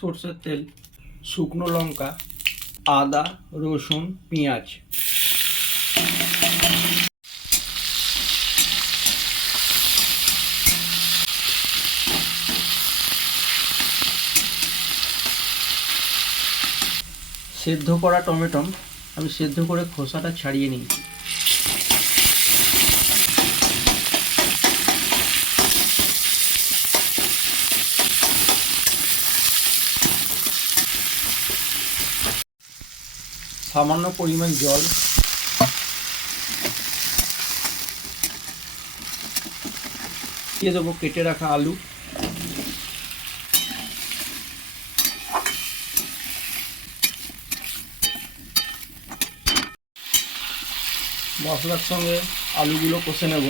সরষের তেল, শুকনো লঙ্কা, আদা, রসুন, পেঁয়াজ। সেদ্ধ করা টমেটো আমি সেদ্ধ করে খোসাটা ছাড়িয়ে নিয়েছি। সামান্য পরিমাণ জল, দিয়ে দেবো কেটে রাখা আলু, মশলার সঙ্গে আলুগুলো কষে নেব।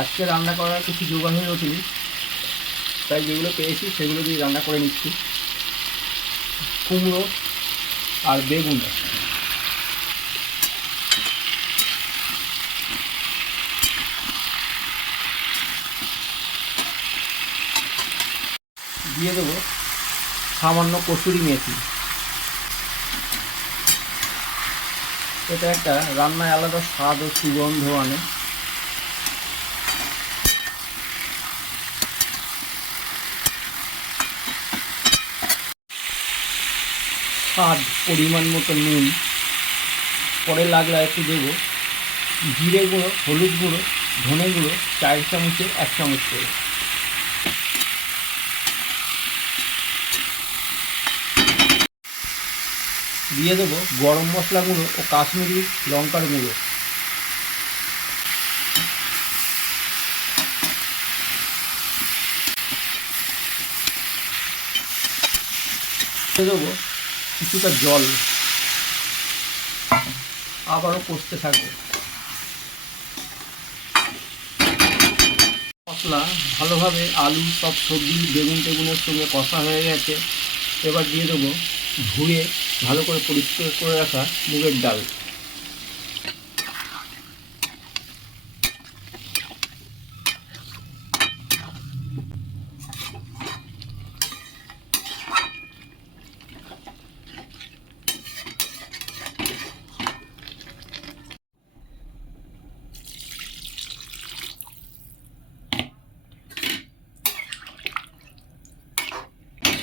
আজকে রান্না করার কিছু জোগাড় হয়ে ওঠেনি, তাই যেগুলো পেয়েছি সেগুলো দিয়ে রান্না করে নিচ্ছি। কুমড়ো আর বেগুন, দিয়ে দেবো সামান্য কসুরি মেথি। এটা একটা রান্নায় আলাদা স্বাদ ও সুগন্ধ আনে। স্বাদ পরিমাণ মতো নুন, পরে লাগলে একটু দেবো জিরে গুঁড়ো, হলুদ গুঁড়ো, ধনে গুঁড়ো 4 চামচে 1 চামচ করে। দিয়ে দেবো গরম মশলা গুঁড়ো ও কাশ্মীরি লঙ্কার গুঁড়ো। দিয়ে দেবো কিছুটা জল, আবারও কষতে থাকবো। মশলা ভালোভাবে আলু, সব সবজি, বেগুন টেগুনের সঙ্গে কষা হয়ে গেছে। এবার দিয়ে দেবো ধুয়ে ভালো করে পরিষ্কার করে রাখা মুগের ডাল।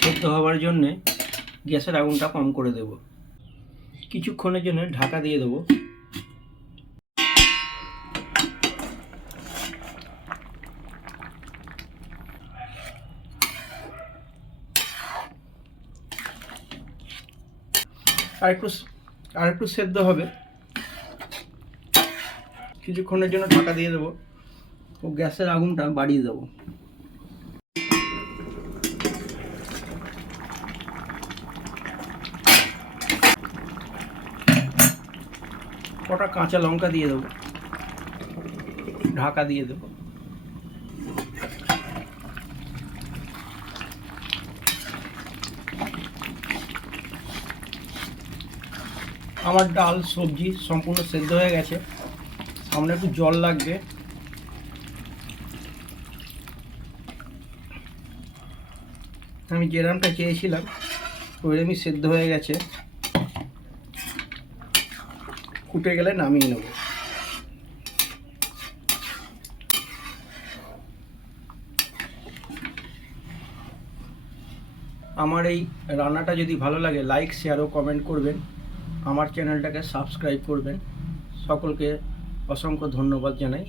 সেদ্ধ হওয়ার জন্যে গ্যাসের আগুনটা কম করে দেব। কিছুক্ষণের জন্য ঢাকা দিয়ে দেবো। আর একটু সেদ্ধ হবে, কিছুক্ষণের জন্য ঢাকা দিয়ে দেবো ও গ্যাসের আগুনটা বাড়িয়ে দেবো। কটা কাঁচা লঙ্কা দিয়ে দেবো, ঢাকা দিয়ে দেবো। আমার ডাল সবজি সম্পূর্ণ সেদ্ধ হয়ে গেছে, সামনে একটু জল লাগবে। আমি যেরকমটা চেয়েছিলাম ওইরকমই সেদ্ধ হয়ে গেছে, ফুটে গেলে নামিয়ে নেব। আমার এই রান্নাটা যদি ভালো লাগে লাইক, শেয়ার ও কমেন্ট করবেন। আমার চ্যানেলটাকে সাবস্ক্রাইব করবেন। সকলকে অসংখ্য ধন্যবাদ জানাই।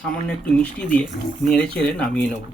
সামান্য একটু মিষ্টি দিয়ে নেড়ে চেড়ে নামিয়ে নেব।